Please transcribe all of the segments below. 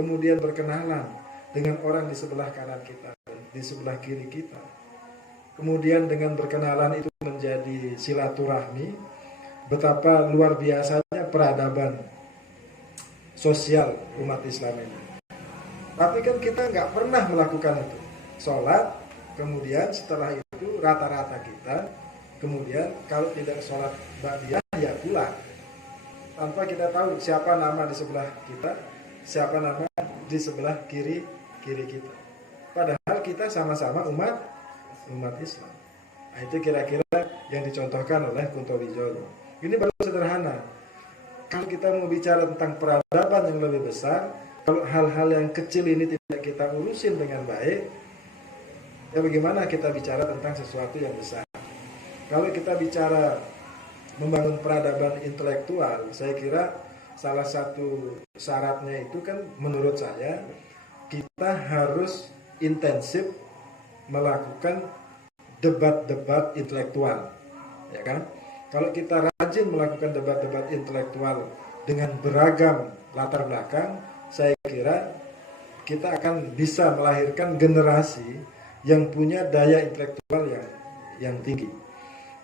kemudian berkenalan dengan orang di sebelah kanan kita, di sebelah kiri kita. Kemudian dengan berkenalan itu menjadi silaturahmi, betapa luar biasanya peradaban sosial umat Islam ini. Tapi kan kita nggak pernah melakukan itu. Sholat, kemudian setelah itu rata-rata kita, kemudian kalau tidak sholat ba'diyah ya pulang. Tanpa kita tahu siapa nama di sebelah kita, siapa nama di sebelah kiri kita. Padahal kita sama-sama umat Islam. Nah, itu kira-kira yang dicontohkan oleh Kuntowijoyo. Ini baru sederhana. Kalau kita mau bicara tentang peradaban yang lebih besar, kalau hal-hal yang kecil ini tidak kita urusin dengan baik, ya bagaimana kita bicara tentang sesuatu yang besar? Kalau kita bicara membangun peradaban intelektual, saya kira salah satu syaratnya itu kan menurut saya kita harus intensif melakukan debat-debat intelektual, ya kan? Kalau kita rajin melakukan debat-debat intelektual dengan beragam latar belakang, saya kira kita akan bisa melahirkan generasi yang punya daya intelektual yang tinggi.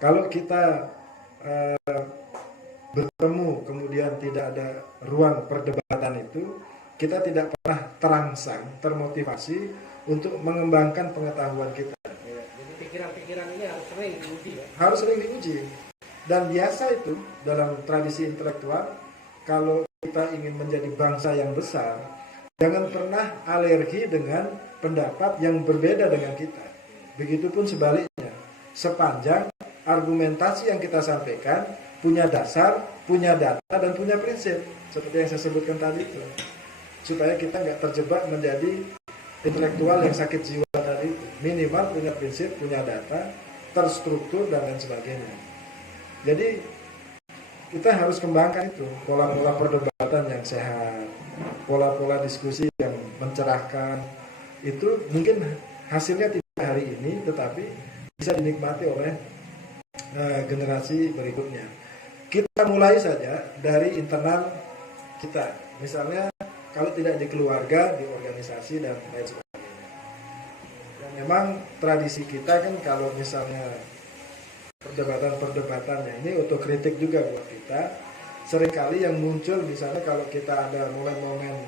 Kalau kita bertemu kemudian tidak ada ruang perdebatan itu, kita tidak pernah terangsang, termotivasi untuk mengembangkan pengetahuan kita. Jadi pikiran-pikiran ini harus sering diuji ya? Harus sering diuji. Dan biasa itu dalam tradisi intelektual, kalau kita ingin menjadi bangsa yang besar, jangan pernah alergi dengan pendapat yang berbeda dengan kita. Begitupun sebaliknya, sepanjang argumentasi yang kita sampaikan punya dasar, punya data, dan punya prinsip. Seperti yang saya sebutkan tadi itu. Supaya kita nggak terjebak menjadi intelektual yang sakit jiwa tadi itu. Minimal punya prinsip, punya data, terstruktur, dan lain sebagainya. Jadi kita harus kembangkan itu, pola-pola perdebatan yang sehat, pola-pola diskusi yang mencerahkan. Itu mungkin hasilnya tidak hari ini, tetapi bisa dinikmati oleh generasi berikutnya. Kita mulai saja dari internal kita. Misalnya kalau tidak di keluarga, di organisasi, dan lain sebagainya. Dan memang tradisi kita kan kalau misalnya perdebatan-perdebatannya ini otokritik juga buat kita. Seringkali yang muncul misalnya kalau kita ada momen-momen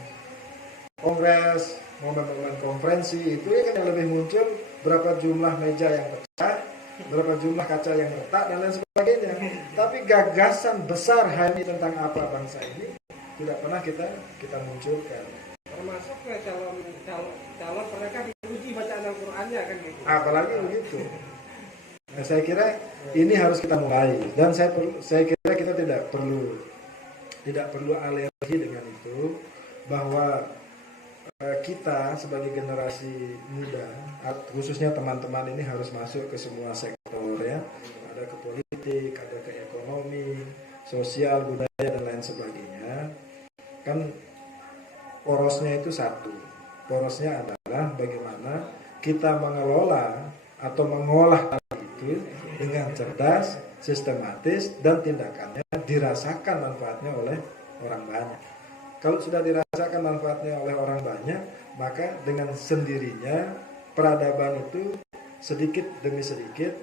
kongres, momen-momen konferensi, itu ya kan yang lebih muncul berapa jumlah meja yang pecah, berapa jumlah kaca yang retak, dan lain sebagainya. Tapi gagasan besar hari tentang apa bangsa ini tidak pernah kita munculkan. Termasuk calon mereka diuji bacaan Al-Qur'annya kan gitu. Apalagi begitu. Nah, saya kira ini harus kita mulai, dan saya kira kita tidak perlu alergi dengan itu, bahwa kita sebagai generasi muda, khususnya teman-teman ini harus masuk ke semua sektor ya, ada ke politik, ada ke ekonomi, sosial, budaya, dan lain sebagainya. Kan porosnya itu satu, porosnya adalah bagaimana kita mengelola atau mengolah itu dengan cerdas, sistematis, dan tindakannya dirasakan manfaatnya oleh orang banyak. Kalau sudah dirasakan manfaatnya oleh orang banyak, maka dengan sendirinya peradaban itu sedikit demi sedikit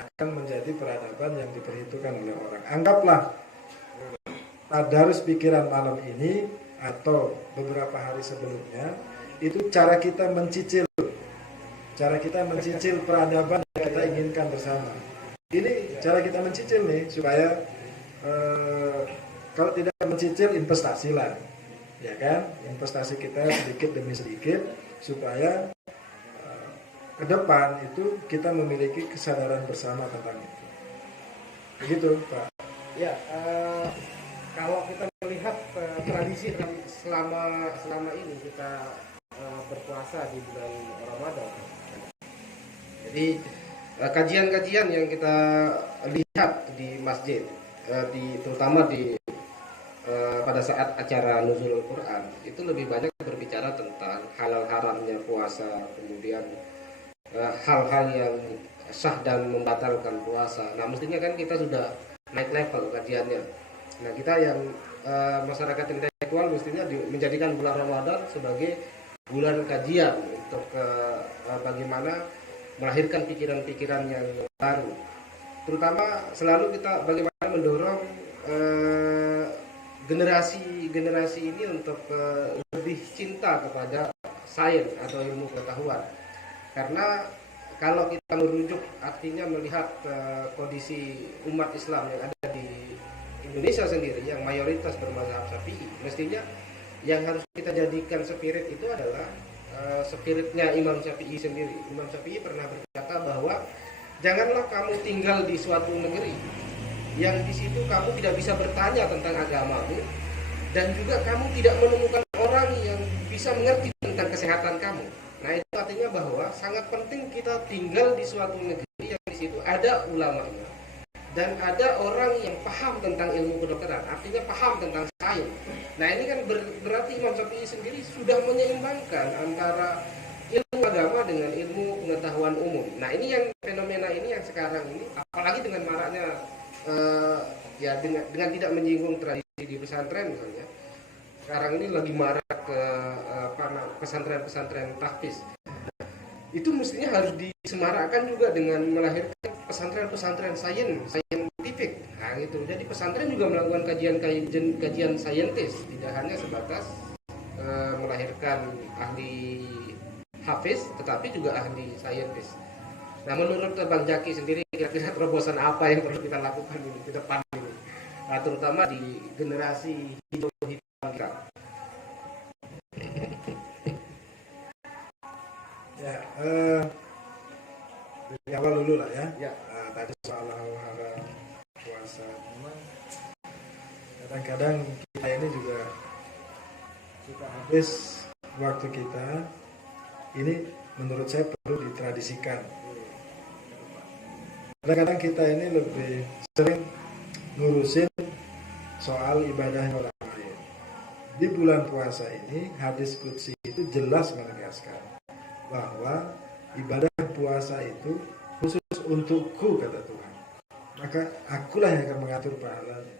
akan menjadi peradaban yang diperhitungkan oleh orang. Anggaplah tadarus pikiran malam ini atau beberapa hari sebelumnya, itu cara kita mencicil peradaban yang kita inginkan bersama. Ini cara kita mencicil nih, supaya kalau tidak mencicil, investasi lah, ya kan? Investasi kita sedikit demi sedikit, supaya ke depan itu kita memiliki kesadaran bersama tentang itu. Begitu, Pak. Ya, kalau kita melihat tradisi selama ini kita berpuasa di bulan Ramadan. Jadi kajian-kajian yang kita lihat di masjid, terutama pada saat acara Nuzulul Quran, itu lebih banyak berbicara tentang halal haramnya puasa, kemudian hal-hal yang sah dan membatalkan puasa. Nah, mestinya kan kita sudah naik level kajiannya. Nah, kita yang masyarakat intelektual mestinya menjadikan bulan Ramadan sebagai bulan kajian untuk bagaimana melahirkan pikiran-pikiran yang baru. Terutama selalu kita bagaimana mendorong generasi ini untuk lebih cinta kepada sains atau ilmu pengetahuan. Karena kalau kita merujuk artinya melihat kondisi umat Islam yang ada di Indonesia sendiri yang mayoritas bermazhab Syafi'i, mestinya yang harus kita jadikan spirit itu adalah spiritnya Imam Syafi'i sendiri. Imam Syafi'i pernah berkata bahwa janganlah kamu tinggal di suatu negeri yang di situ kamu tidak bisa bertanya tentang agamamu, dan juga kamu tidak menemukan orang yang bisa mengerti tentang kesehatan kamu. Nah, itu artinya bahwa sangat penting kita tinggal di suatu negeri yang di situ ada ulamanya dan ada orang yang paham tentang ilmu kedokteran, artinya paham tentang sains. Nah, ini kan berarti Imam Syafi'i sendiri sudah menyeimbangkan antara ilmu agama dengan ilmu pengetahuan umum. Nah, ini yang fenomena ini yang sekarang ini, apalagi dengan maraknya ya dengan tidak menyinggung tradisi di pesantren misalnya. Sekarang ini lagi marak ke pesantren-pesantren tahfiz. Itu mestinya harus disemarakkan juga dengan melahirkan pesantren-pesantren saintifik. Nah, gitu. Jadi pesantren juga melakukan kajian saintis, tidak hanya sebatas melahirkan ahli hafiz, tetapi juga ahli saintis. Nah, menurut Bang Jaki sendiri, kira-kira terobosan apa yang perlu kita lakukan ini ke depan ini, nah, terutama di generasi hidup kita? Ya, dari awal dulu lah ya. Ya. Tadi soal hal-hal puasa, memang kadang-kadang kita ini juga suka habis waktu kita. Ini menurut saya perlu ditradisikan. Kadang-kadang kita ini lebih sering ngurusin soal ibadahnya orang lain. Di bulan puasa ini hadis qudsi itu jelas menegaskan bahwa ibadah puasa itu khusus untukku, kata Tuhan. Maka akulah yang akan mengatur pahalanya.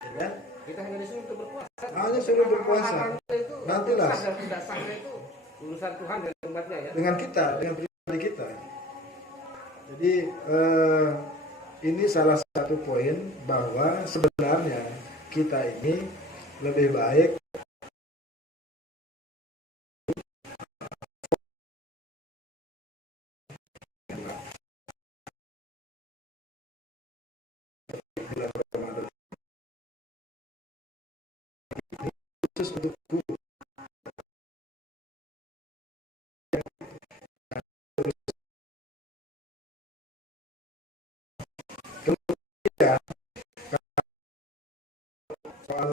Ya kan? Kita hanya disuruh untuk berpuasa. Hanya suruh berpuasa. Nantilah. Tidak sah itu urusan Tuhan dan umatnya ya. Dengan kita, dengan pribadi kita. Jadi ini salah satu poin bahwa sebenarnya kita ini lebih baik bulan Ramadan khusus untukku. Soal